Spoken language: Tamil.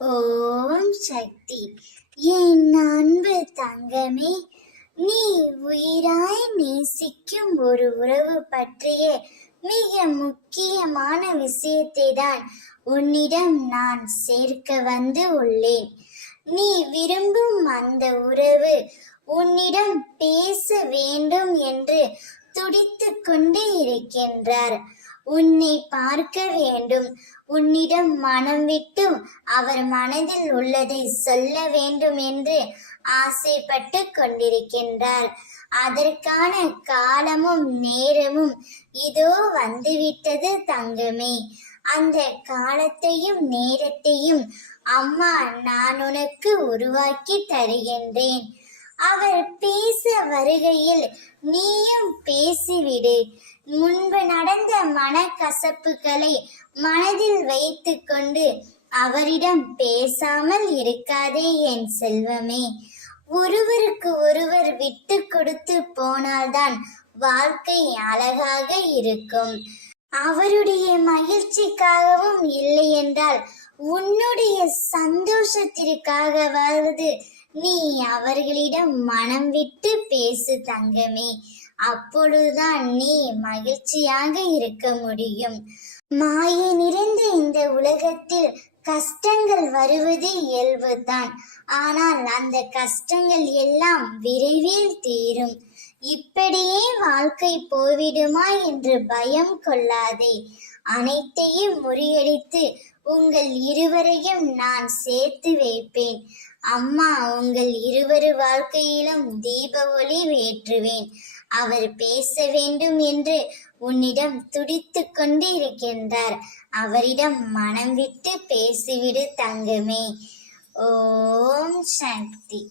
ஓம் சக்தி. என் அன்பு தங்கமே, நீ உயிராய் நேசிக்கும் ஒரு உறவு பற்றிய மிக முக்கியமான விஷயத்தை தான் உன்னிடம் நான் சேர்க்க வந்து உள்ளேன். நீ விரும்பும் அந்த உறவு உன்னிடம் பேச வேண்டும் என்று துடித்துக் கொண்டே இருக்கின்றார். உன்னை பார்க்க வேண்டும், உன்னிடம் மனம் விட்டு அவர் மனதில் உள்ளதை சொல்ல வேண்டும் என்று ஆசைப்பட்டு கொண்டிருக்கின்றார். அதற்கான காலமும் நேரமும் இதோ வந்துவிட்டது தங்கமே. அந்த காலத்தையும் நேரத்தையும் அம்மா நான் உனக்கு உருவாக்கி தருகின்றேன். அவர் பேச வருகையில் நீயும் பேசிவிடு. முன்பு நடந்த மனக்கசப்புகளை மனதில் வைத்து கொண்டு அவரிடம் பேசாமல் இருக்காதே என் செல்வமே. ஒருவருக்கு ஒருவர் விட்டு கொடுத்து போனால்தான் வாழ்க்கை அழகாக இருக்கும். அவருடைய மகிழ்ச்சிக்காகவும் இல்லை என்றால் உன்னுடைய சந்தோஷத்திற்காகவாவது நீ அவர்களிடம் மனம் விட்டு பேசு தங்கமே. அப்பொழுதுதான் நீ மகிழ்ச்சியாக இருக்க முடியும். மாயை நிறைந்த இந்த உலகத்தில் கஷ்டங்கள் வருவது இயல்புதான். ஆனால் அந்த கஷ்டங்கள் எல்லாம் விரைவில் தீரும். இப்படியே வாழ்க்கை போய்விடுமா என்று பயம் கொள்ளாதே. அனைத்தையும் முறியடித்து உங்கள் இருவரையும் நான் சேர்த்து வைப்பேன். அம்மா உங்கள் இருவரு வாழ்க்கையிலும் தீப ஒளி ஏற்றுவேன். அவர் பேச வேண்டும் என்று உன்னிடம் துடித்துக் கொண்டு இருக்கின்றார். அவரிடம் மனம் விட்டு பேசிவிடு தங்கமே. ஓம் சக்தி.